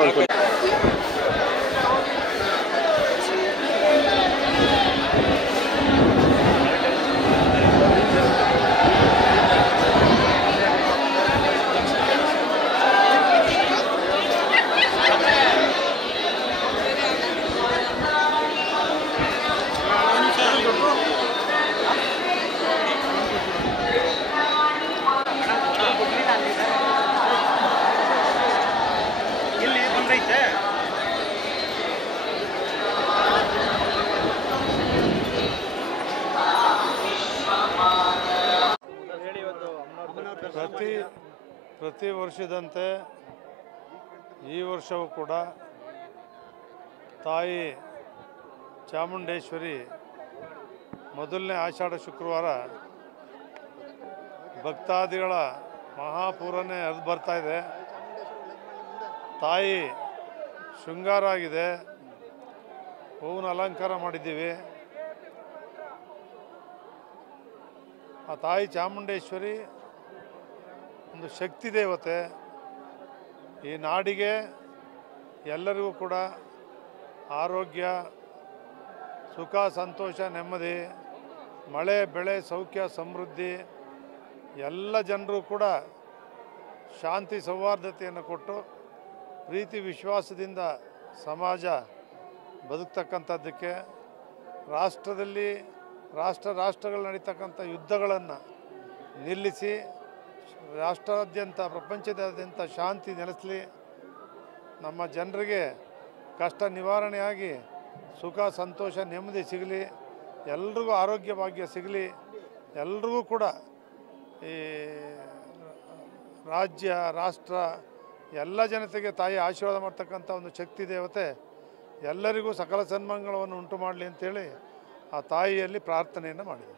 ಒಂದು ಪ್ರತಿ ವರ್ಷದಂತೆ ಈ ವರ್ಷವೂ ಕೂಡ ತಾಯಿ ಚಾಮುಂಡೇಶ್ವರಿ ಮೊದಲನೇ ಆಷಾಢ ಶುಕ್ರವಾರ ಭಕ್ತಾದಿಗಳ ಮಹಾಪೂರನೇ ಹರಿದು ಬರ್ತಾ ಇದೆ. ತಾಯಿ ಶೃಂಗಾರ ಆಗಿದೆ, ಹೂವಿನ ಅಲಂಕಾರ ಮಾಡಿದ್ದೀವಿ. ಆ ತಾಯಿ ಚಾಮುಂಡೇಶ್ವರಿ ಒಂದು ಶಕ್ತಿ ದೇವತೆ. ಈ ನಾಡಿಗೆ ಎಲ್ಲರಿಗೂ ಕೂಡ ಆರೋಗ್ಯ, ಸುಖ, ಸಂತೋಷ, ನೆಮ್ಮದಿ, ಮಳೆ ಬೆಳೆ, ಸೌಖ್ಯ, ಸಮೃದ್ಧಿ, ಎಲ್ಲ ಜನರು ಕೂಡ ಶಾಂತಿ ಸೌಹಾರ್ದತೆಯನ್ನು ಕೊಟ್ಟು ಪ್ರೀತಿ ವಿಶ್ವಾಸದಿಂದ ಸಮಾಜ ಬದುಕ್ತಕ್ಕಂಥದ್ದಕ್ಕೆ, ರಾಷ್ಟ್ರದಲ್ಲಿ ರಾಷ್ಟ್ರಗಳು ನಡೀತಕ್ಕಂಥ ಯುದ್ಧಗಳನ್ನು ನಿಲ್ಲಿಸಿ ರಾಷ್ಟ್ರಾದ್ಯಂತ ಪ್ರಪಂಚದಾದ್ಯಂತ ಶಾಂತಿ ನೆಲೆಸಲಿ, ನಮ್ಮ ಜನರಿಗೆ ಕಷ್ಟ ನಿವಾರಣೆಯಾಗಿ ಸುಖ, ಸಂತೋಷ, ನೆಮ್ಮದಿ ಸಿಗಲಿ, ಎಲ್ರಿಗೂ ಆರೋಗ್ಯ ಭಾಗ್ಯ ಸಿಗಲಿ, ಎಲ್ರಿಗೂ ಕೂಡ ಈ ರಾಜ್ಯ ರಾಷ್ಟ್ರ ಎಲ್ಲ ಜನತೆಗೆ ತಾಯಿ ಆಶೀರ್ವಾದ ಮಾಡ್ತಕ್ಕಂಥ ಒಂದು ಶಕ್ತಿ ದೇವತೆ ಎಲ್ಲರಿಗೂ ಸಕಲ ಸನ್ಮಂಗಳವನ್ನು ಉಂಟು ಮಾಡಲಿ ಅಂತೇಳಿ ಆ ತಾಯಿಯಲ್ಲಿ ಪ್ರಾರ್ಥನೆಯನ್ನು ಮಾಡಿದೆ.